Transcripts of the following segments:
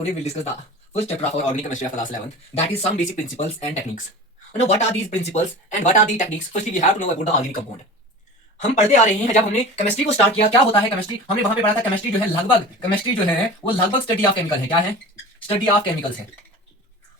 Today we'll discuss the first chapter of our organic chemistry of class 11th, that is some basic principles and techniques. Now what are these principles and what are the techniques? Firstly we have to know about the organic compound. हम पढ़ते आ रहे हैं जब हमने chemistry को start किया क्या होता है केमिस्ट्री, हमने वहां पे पढ़ा था केमिस्ट्री जो है लगभग केमिस्ट्री जो है वो लगभग स्टडी ऑफ केमिकल है। क्या है? स्टडी ऑफ केमिकल्स है।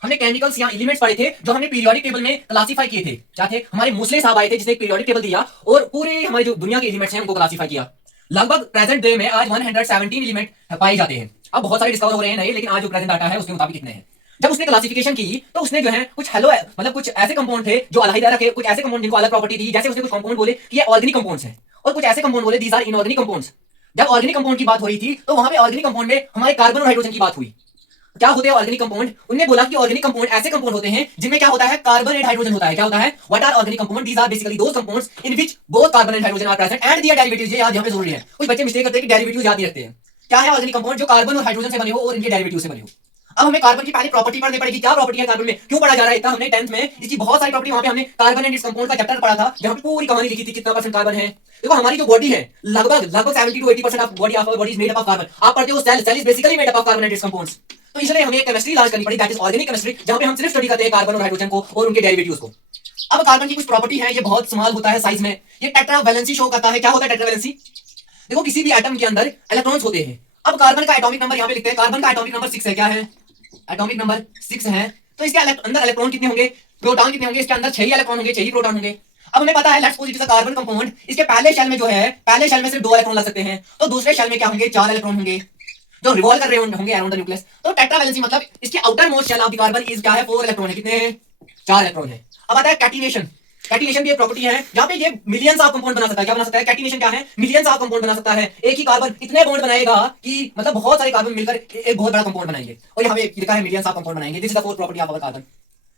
हमने केमिकल्स या एलिमेंट्स पढ़े थे जो हमने पीरियोडिक टेबल में क्लासिफाई किए थे। क्या थे? हमारे मोस्ले साहब आए थे जिसने एक पीरियोडिक टेबल दिया और पूरे हमारे जो दुनिया के एलिमेंट्स हैं उनको क्लासिफाई किया। लगभग प्रेजेंट डे में आज 117 एलिमेंट पाए जाते हैं। अब बहुत सारे डिस्कवर हो रहे हैं नए, लेकिन आज जो प्रेजेंट डाटा है उसके मुताबिक कितने हैं। जब उसने क्लासिफिकेशन की तो उसने जो है कुछ मतलब कुछ ऐसे कंपाउंड थे जो अलग रखे, कुछ ऐसे कंपाउंड जिनको अलग प्रॉपर्टी दी। जैसे उसने कुछ कंपाउंड बोले कि ये ऑर्गेनिक कंपाउंड्स हैं और कुछ ऐसे कंपाउंड बोले दीज आर इनऑर्गेनिक कंपाउंड्स। जब ऑर्गेनिक कंपाउंड की बात हो रही थी तो वहां पे ऑर्गेनिक कंपाउंड में हमारे कार्बन और हाइड्रोजन की बात हुई। क्या होते हैं ऑर्गेनिक कंपाउंड? उन्होंने बोला कि ऑर्गेनिक कंपाउंड ऐसे कंपाउंड होते हैं जिनमें क्या होता है, कार्बन एंड हाइड्रोजन होता है। क्या होता है? What are organic compound? These are basically those compounds in which both carbon and hydrogen are present and their derivatives. ये याद यहाँ पे जरूरी है। कुछ बच्चे मिस्टेक करते हैं कि डेरिवेटिव्स याद नहीं रखते हैं। क्या है ऑर्गेनिक कंपाउंड? जो कार्बन और हाइड्रोजन से बने हो और इनके डेरिवेटिव से बने हो। अब हमें कार्बन की पहली प्रॉपर्टी पढ़नी पड़ेगी। क्या प्रॉपर्टी है कार्बन में? क्यों पढ़ा जा रहा है इतना? हमने 10th में इसकी बहुत सारी प्रॉपर्टी, वहां पे हमने कार्बन एंड इट्स कंपाउंड का चैप्टर पढ़ा था जहां पे पूरी कहानी लिखी थी कितना परसेंट कार्बन है। देखो हमारी जो बॉडी है लगभग 70 to 80% of body of body is made up of carbon. आप पढ़ते हो cell is basically made up of carbon and its compounds. तो इसलिए हमें केमिस्ट्री लॉन्च करनी पड़ी, दैट इज ऑर्गेनिक केमिस्ट्री, जहां पे हम सिर्फ स्टडी करते हैं कार्बन और हाइड्रोजन को और उनके डेरिवेटिव्स को। अब कार्बन की कुछ प्रॉपर्टी है, ये बहुत स्मॉल होता है साइज में, ये टेट्रावैलेंसी शो करता है। क्या होता है टेट्रावैलेंसी? देखो किसी भी एटम के अंदर इलेक्ट्रॉन्स होते हैं। अब कार्बन का एटॉमिक नंबर यहाँ पे लिखते हैं, कार्बन का एटॉमिक नंबर 6 है। क्या है? एटॉमिक नंबर 6 है। तो इसके अंदर इलेक्ट्रॉन कितने होंगे? प्रोटॉन कितने होंगे? इसके अंदर 6 ही इलेक्ट्रॉन होंगे, 6 ही प्रोटॉन होंगे। अब हमें पता है let's suppose it is a carbon compound, इसके पहले शेल में जो है, पहले शेल में सिर्फ 2 इलेक्ट्रॉन लग सकते हैं, तो दूसरे शेल में क्या होंगे? 4 इलेक्ट्रॉन होंगे जो रिवॉल्व कर रहे होंगे अराउंड द न्यूक्लियस। तो टेट्रावैलेंसी मतलब इसके outermost shell of the carbon is क्या है? 4 इलेक्ट्रॉन है। कितने हैं? 4 इलेक्ट्रॉन है। अब आता है कैटिनेशन। कैटिनेशन भी एक प्रॉपर्टी है जहां पे ये मिलियंस ऑफ कंपाउंड बना सकता है। क्या बना सकता है? कैटिनेशन क्या है? मिलियंस ऑफ कंपाउंड बना सकता है। एक ही कार्बन इतने बॉन्ड बनाएगा कि मतलब बहुत सारे कार्बन मिलकर एक बहुत बड़ा कंपाउंड बनाएंगे, और यहाँ पे लिखा है मिलियंस ऑफ कंपाउंड बनाएंगे। This is the fourth property of our carbon.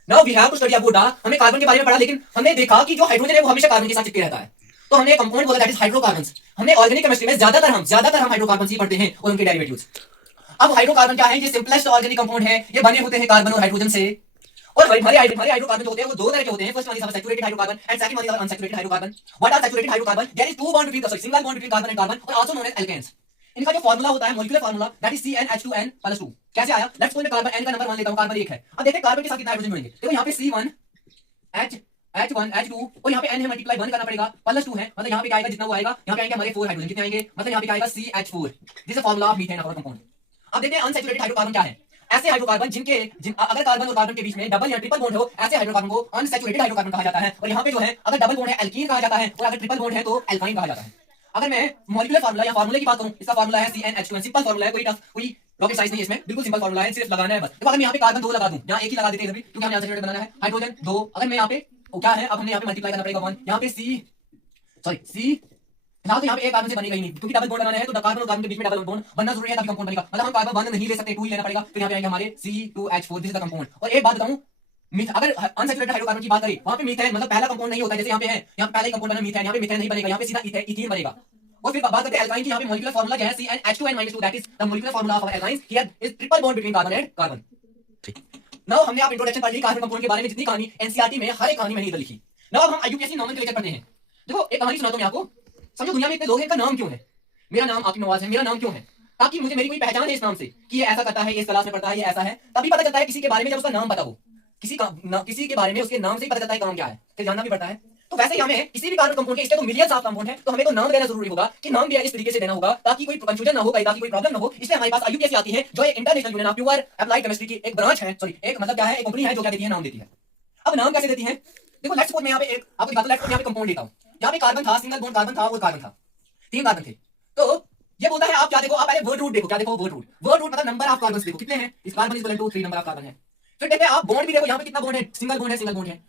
Now we have to study about the, हमने कार्बन के बारे में पढ़ा, लेकिन हमने देखा कि जो हाइड्रोजन है वो हमेशा कार्बन के साथ चिपके रहता है। तो हमने कंपाउंड बोला दैट इज हाइड्रोकार्बन्स। हमने ऑर्गेनिक केमिस्ट्री में ज्यादातर हम हाइड्रोकार्बन्स ही पढ़ते हैं और उनके डेरिवेटिव्स। अब हाइड्रोकार्बन क्या है? ये सिंपलेस्ट ऑर्गेनिक कंपाउंड है। ये बने होते हैं कार्बन और हाइड्रोजन से। और हमारे हाइड्रोकार्बन जो होते हैं वो 2 तरह के होते हैं। First one is saturated hydrocarbon and second one is unsaturated hydrocarbon. What are saturated hydrocarbon? There is two bond between single bond between carbon and carbon और आल्सो नोन एज एल्केन्स। इनका जो फार्मूला होता है, molecular formula, that is CnH2n+2। कैसे आया? Let's suppose मैं carbon n का number मान लेता हूं, कार्बन 1 है। अब देखते हैं कार्बन के साथ कितना हाइड्रोजन जुड़ेंगे। देखो यहां पे C1H1 H2 और यहाँ पे n है, मल्टीप्लाई 1 करना पड़ेगा, +2 है, मतलब यहाँ पे क्या आएगा? जितना वो आएगा यहाँ पे आएंगे हमारे 4 हाइड्रोजन। कितने आएंगे? मतलब यहाँ पे क्या आएगा? CH4। This is formula of methane of compound. अब देखते हैं अनसैचुरेटेड हाइड्रोकार्बन क्या है। ऐसे हाइड्रोकार्बन अगर कार्बन और कार्बन के बीच में डबल या ट्रिपल बॉन्ड हो, ऐसे हाइड्रोकार्बन को अनसैचुरेटेड हाइड्रोकार्बन कहा जाता है। और यहाँ पे जो है अगर डबल बॉन्ड है एल्कीन कहा जाता है और अगर ट्रिपल बॉन्ड है तो एल्काइन कहा जाता है। अगर मैं मॉलिक्यूलर फार्मूला या फार्मूले की बात करूं, इसका फार्मूला है CnH2n। सिंपल फार्मूला है, कोई रॉकेट साइंस नहीं है इसमें, बिल्कुल सिंपल फार्मूला है, सिर्फ लगाना है बस। देखो अगर मैं यहाँ पे कार्बन 2 लगा दूं, यहाँ एक ही लगा देते हैं क्योंकि हमें अनसैचुरेटेड बनाना है। हाइड्रोजन 2, अगर मैं यहाँ पे क्या है, अब हमने यहाँ पे मल्टीप्लाई करना पड़ेगा 1, यहाँ पे C फिलहाल तो यहाँ पे एक कार्बन से बनेगा ही नहीं क्योंकि डबल बॉन्ड बनाना है, तो कार्बन और कार्बन के बीच में डबल बॉन्ड बनना जरूरी है तभी कंपाउंड बनेगा। मतलब हम कार्बन 1 नहीं ले सकते, 2 ही लेना पड़ेगा। फिर यहाँ पे आएंगे हमारे C2H4। This is the compound. और एक बात बताऊं, अगर अनसैचुरेटेड हाइड्रोकार्बन की बात करें, वहां पे मीथेन मतलब पहला कंपाउंड नहीं होता जैसे यहाँ पे है। यहाँ पे पहला ही कंपाउंड बना मीथेन, यहाँ पे मीथेन नहीं बनेगा, यहाँ पे सीधा इथीन बनेगा। और फिर बात करते हैं एल्काइन की। यहाँ पे मॉलिक्यूलर फार्मूला क्या है? CnH2n-2, that is the molecular formula of alkynes. Here is triple bond between carbon and carbon. Now हमने आप इंट्रोडक्शन पढ़ ली कार्बन कंपाउंड के बारे में, जितनी कहानी एनसीईआरटी में हर एक कहानी मैंने इधर लिखी। नाउ अब हम आईयूपीएससी नोमेनक्लेचर पढ़ते हैं। देखो एक कहानी सुनाता हूं मैं आपको, समझो दुनिया में इतने लोग हैं, इनका नाम क्यों है? मेरा नाम आकिब नवाज है, मेरा नाम क्यों है? ताकि मुझे मेरी कोई पहचान है इस नाम से कि ये ऐसा करता है, ये इस क्लास में पढ़ता है, ये ऐसा है। तभी पता चलता है किसी के बारे में जब उसका नाम पता हो। किसी के बारे में उसके नाम से ही पता चलता है काम क्या है, फिर जानना भी पड़ता है। तो वैसे ही हमें किसी भी कार्बन कंपाउंड के, इसके तो मिलियंस ऑफ कंपाउंड है, तो हमें तो नाम देना जरूरी होगा कि नाम भी इस तरीके से देना होगा ताकि कोई कंफ्यूजन ना हो, ताकि कोई प्रॉब्लम ना हो। इसलिए हमारे पास आईयूपीएससी आती है जो एक international union of pure applied chemistry की एक ब्रांच है, सॉरी एक मतलब क्या है, एक कंपनी है जो क्या देती है, नाम देती है। अब नाम कैसे देती है? देखो लेट्स सपोज मैं यहाँ पे एक आपको दिखाता हूं, लेट्स सपोज यहाँ पे कंपाउंड लेता हूँ। यहाँ पे कार्बन था, सिंगल बॉन्ड कार्बन था और कार्बन था, 3 कार्बन थे। तो ये बोलता है आप क्या देखो, आप पहले वर्ड रूट देखो। क्या देखो? वर्ड रूट मतलब नंबर ऑफ कार्बन देखो कितने हैं। इस carbon is equal to 3 number of carbon है। फिर देखते हैं आप बॉन्ड भी देखो, यहाँ पे कितना बॉन्ड है? सिंगल बॉन्ड है, सिंगल बॉन्ड है।